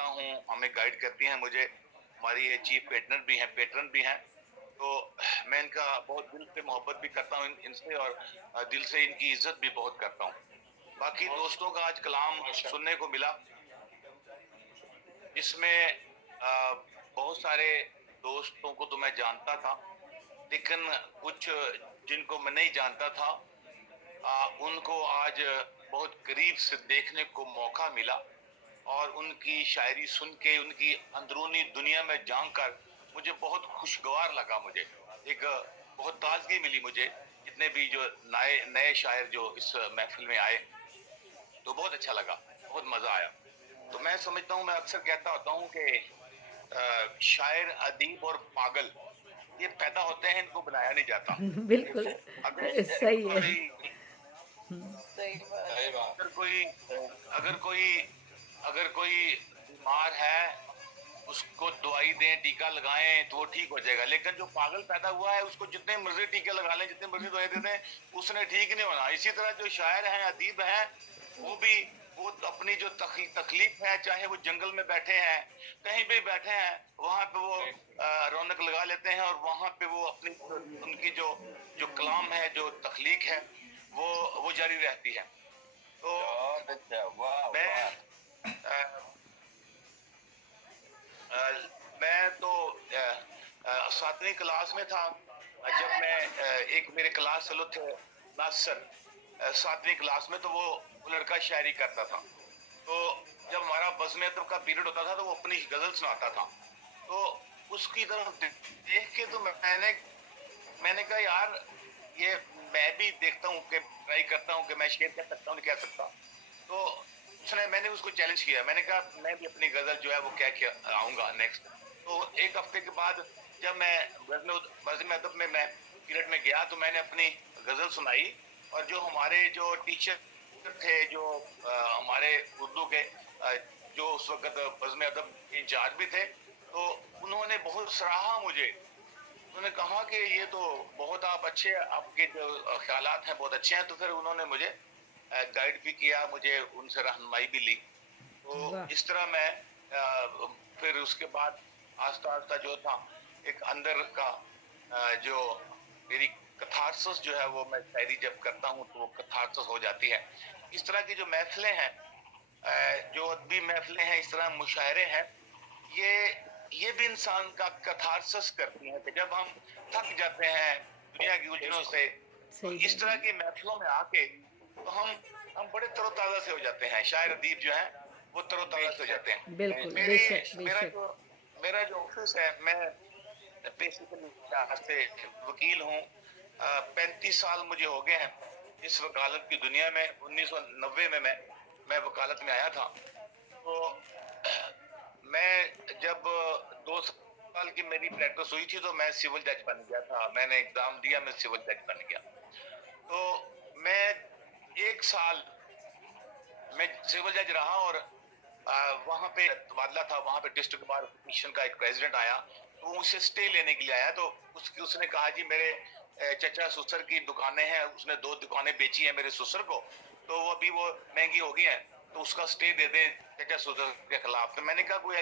करता हूँ, हमें गाइड करती हैं। मुझे हमारी ये चीफ पेट्रन भी हैं। तो मैं इनका बहुत दिल से मोहब्बत भी करता हूँ इनसे, और दिल से इनकी इज्जत भी बहुत करता हूँ। बाकी दोस्तों का आज कलाम सुनने को मिला, जिसमें बहुत सारे दोस्तों को तो मैं जानता था, लेकिन कुछ जिनको मैं नहीं जानता था उनको आज बहुत करीब से देखने को मौका मिला, और उनकी शायरी सुन के उनकी अंदरूनी दुनिया में जानकर मुझे बहुत खुशगवार लगा। मुझे एक बहुत ताजगी मिली। मुझे जितने भी जो नए नए शायर जो इस महफिल में आए, तो बहुत अच्छा लगा, बहुत मजा आया। तो मैं समझता हूँ, मैं अक्सर कहता होता हूँ कि शायर, अदीब और पागल ये पैदा होते हैं, इनको बनाया नहीं जाता। बिल्कुल अगर सही है। कोई हुँ, अगर कोई अगर कोई अगर कोई बीमार है, उसको दवाई दें, टीका लगाएं तो वो ठीक हो जाएगा। लेकिन जो पागल पैदा हुआ है, उसको जितने मर्जी टीके लगा लें, जितने मर्जी दवाई दे दें, उसने ठीक नहीं होना। इसी तरह जो शायर हैं, अदीब हैं, वो भी वो अपनी जो तकलीफ है, चाहे वो जंगल में बैठे हैं, कहीं भी बैठे हैं, वहां पे वो रौनक लगा लेते हैं, और वहां पे वो अपनी उनकी जो जो कलाम है, जो तखलीक है, वो जारी रहती है। तो मैं अ, मैं तो 7वीं क्लास में था जब मैं एक मेरे क्लास फेलो थे नासिर, 7वीं क्लास में, तो वो लड़का शायरी करता था। तो जब हमारा बज़्म अदब का पीरियड होता था, तो वो अपनी गजल सुनाता था। तो उसकी तरफ देख के तो मैंने कहा, यार ये मैं भी देखता हूँ कि ट्राई करता हूँ कि मैं शेर कह सकता हूँ, नहीं कह सकता। तो मैंने उसको चैलेंज किया। मैंने कहा मैं भी अपनी गजल जो है वो कह के आऊंगा नेक्स्ट। तो एक हफ्ते के बाद जब मैं बज़्म अदब में मैं पीरियड में गया, तो मैंने अपनी गजल सुनाई, और जो हमारे जो टीचर थे, जो हमारे उर्दू के जो उस वक्त बज़्म अदब इंचार्ज भी थे, तो उन्होंने बहुत सराहा मुझे। उन्होंने कहा कि ये तो बहुत आप अच्छे, आपके जो ख्यालात हैं बहुत अच्छे हैं। तो फिर उन्होंने मुझे गाइड भी किया, मुझे उनसे रहनुमाई भी ली। तो वाह! इस तरह मैं फिर उसके बाद आस्ता आस्ता जो था, एक अंदर का जो मेरी कथारसिस जो है, वो मैं शायरी जब करता हूँ तो वो कथारसिस हो जाती है। इस तरह की जो महफिलें हैं, जो अदबी महफिलें हैं, इस तरह मुशायरे हैं, ये ये भी इंसान का कथारसिस करती हैं कि जब हम थक जाते हैं दुनिया की उलझनों से, तो सही कह इस रहे तरह हैं। की महफिलों में आके तो हम बड़े तरोताजा से हो जाते हैं। शायर अदीब जो हैं, वो तरोताजा से हो जाते हैं। बिल्कुल, मेरी बेशक, मेरा बेशक। जो मेरा जो ऑफिस है, मैं बेसिकली से वकील हूँ। 35 साल मुझे हो गए हैं इस वकालत की दुनिया में। 1990 में मैं वकालत में आया था। तो मैं जब 2 साल की मेरी प्रैक्टिस हुई थी, तो मैं सिविल जज बन गया था। मैंने एग्जाम दिया, मैं सिविल जज बन गया। तो मैं 1 साल मैं सिविल जज रहा, और वहां पे तबादला था। वहां पे डिस्ट्रिक्ट बार एसोसिएशन का एक प्रेसिडेंट आया, तो वो उसे स्टे लेने के लिए आया। तो उसने कहा, जी मेरे चचा ससुर की दुकानें हैं, उसने 2 दुकानें बेची हैं मेरे ससुर को, तो वो अभी वो महंगी हो गई हैं, तो उसका स्टे दे दे चचा ससुर के खिलाफ। तो मैंने कहा, कोई